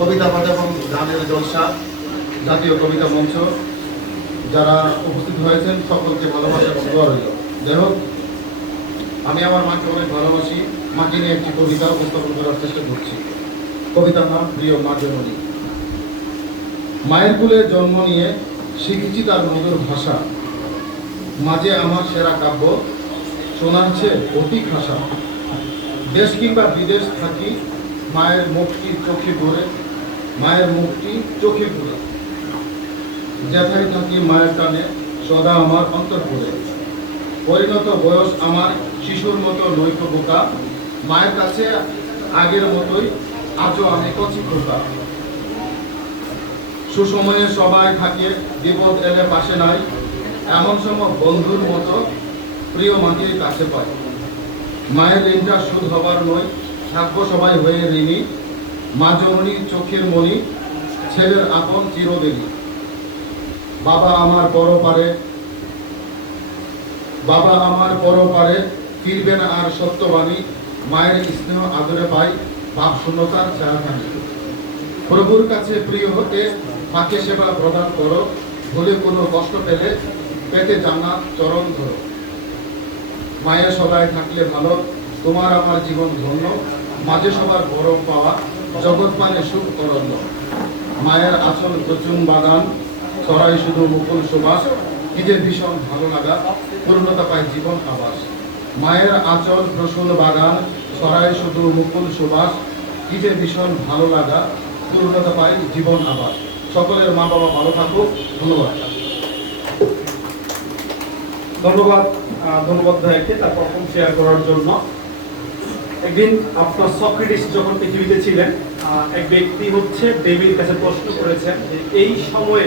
কবিতা পাঠ এবং গানের জলসা জাতীয় কবিতা মঞ্চ যারা উপস্থিত হয়েছেন, সকলকে ভালোবাসা এবং দোয়া রইল। যাই হোক, আমি আমার মাকে অনেক ভালোবাসি। মাকে নিয়ে একটি কবিতা উপস্থাপন করার চেষ্টা করছি। কবিতার নাম প্রিয় মা জননী। মায়ের কুলে জন্ম নিয়ে শিখেছি তার মধুর ভাষা। মাঝে আমার সেরা কাব্য শোনাচ্ছে অতি ভাষা। দেশ কিংবা বিদেশ থাকি মায়ের মুখটি চোখে পড়ে মায়ের মুখটি চোখে পড়ে যেথায় থাকি মায়ের টানে সদা আমার অন্তর পড়ে পরিণত বয়স আমার শিশুর মতো নৈক বোকা। মায়ের কাছে আগের মতোই আজও আমি কচি খোকা সুসময়ে সবাই থাকে, বিপদ এলে পাশে নাই। এমন সময় বন্ধুর মতো প্রিয় মাকে কাছে পায়। মায়ের ঋণটা সুদ হবার নয় থাকব সবাই হয়ে ঋণী। মা জননী চোখের মণি, ছেলের আপন চিরদিনই বাবা আমার বড় পারে বাবা আমার বড় পারে ফিরবে না আর সত্যবাণী, মায়ের স্নেহ আদরে পাই বাপ শূন্যতার ছায়াখানি। প্রভুর কাছে প্রিয় হতে মাকে সেবা প্রদান করো, ভুলে কোনো কষ্ট পেলে পেতে জানা চরণ ধরো। মায়ের সবাই থাকলে ভালো, তোমার আমার জীবন ধন্য, মাঝে সবার বড় পাওয়া জগৎ মানে সুখ অরণ্য মায়ের আচল প্রচুন বাগান, ছড়াই শুধু মুকুল সুবাস, কি ভীষণ ভালো লাগা, পূর্ণতা পায় জীবন আবাস। মায়ের আচল প্রসূন বাগান, ছড়াই শুধু মুকুল সুবাস, কি ভীষণ ভালো লাগা, পূর্ণতা পায় জীবন আবাস। সকলের মা বাবা ভালো থাকুক, ধন্যবাদ। ধন্যবাদ ধন্যবাদ ভাইকে তার প্রথম শেয়ার করার জন্য। একদিন আপনার সক্রেটিস যখন পৃথিবীতে ছিলেন এক ব্যক্তি হচ্ছে দেবীর কাছে প্রশ্ন করেছেন যে, এই সময়ে